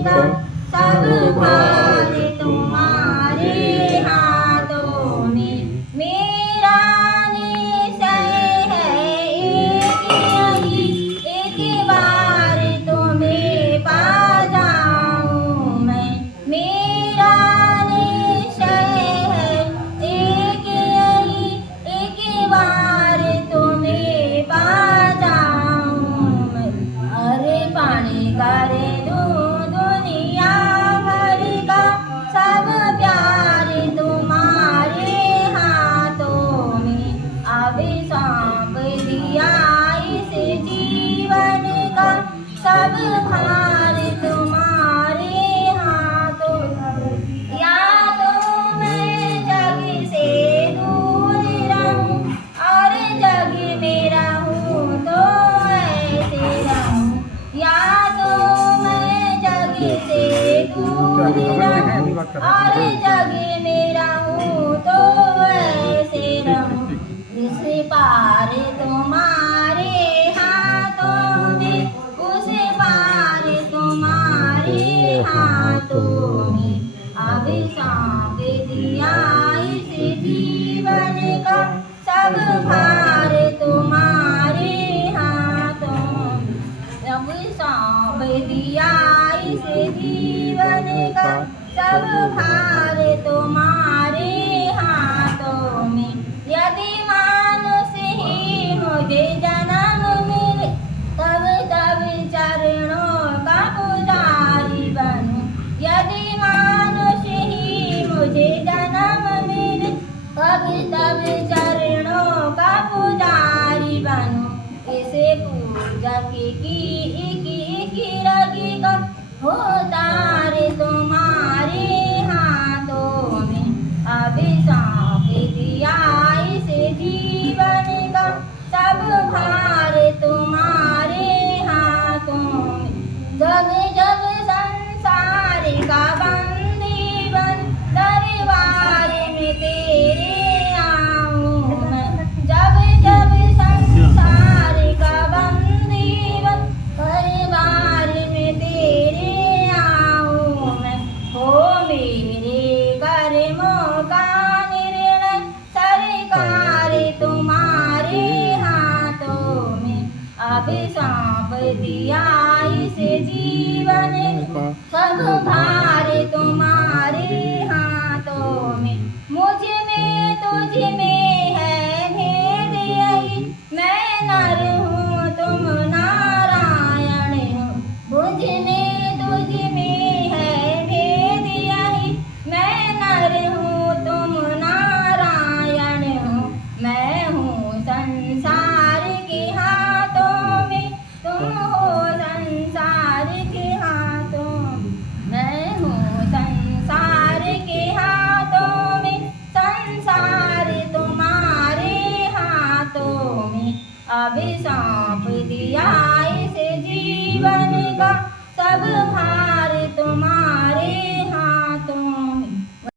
का सब भार तुम्हारे हाथों में। मेरा निश्चय है एक यही, एक बार तुम्हें पा जाऊं मैं। मेरा निश्चय है एक यही, एक बार तुम्हें पा जाऊं मैं। अरे पानी करे दुनिया भर का सब प्यार तुम्हारे हाथों में। अब सौंप दिया इस जीवन का सब भार तुम्हारे हाथों में। या तो मैं जग से दूर रहूं और जग में रहूं तो ऐसे रहूं। या तो मैं जग से दूर रहूं और जग में रहूं तो ऐसे रहूं। इस पार तुम्हारे हाथों में, उस पार तुम्हारे हाथों में। अब सौंप दिया इस जीवन का सब भार तुम्हारे हाथों में। अब सौंप दिया इस जीवन का सब भार तुम्हारे हाथों में। यदि मानुष ही मुझे जन्म मिले तब तब चरणों का पुजारी बनूं। यदि मानुष ही मुझे जन्म मिले तब तब चरणों का पुजारी बनूं। इसे पूजक की एक रगी का हो तार तुम्हारे हाथों में। अब सौंप दिया इस जीवन का सब भार तुम्हारे हाथों में। जब जब संसार का बंदी बन दरबार में तेरे आऊं मैं। जब जब संसार का बंदी बन दरबार में तेरे आऊं मैं। हो मेरे कर्मों का निर्णय सरकार तुम्हारे हाथों में। अब सौंप दिया इस जीवन का सब भार तुम्हारे हाथों में। मुझ में तुझ में है भेद यही, मैं नर हूँ तुम नारायण हो। मुझ में तुझ में है भेद यही, मैं नर हूँ तुम नारायण हो। मैं हूँ संसार के हाथों में, तुम हो संसार के हाथों में। मैं हूँ संसार के हाथों में, संसार तुम्हारे हाथों में। अब सौंप दिया इस जीवन का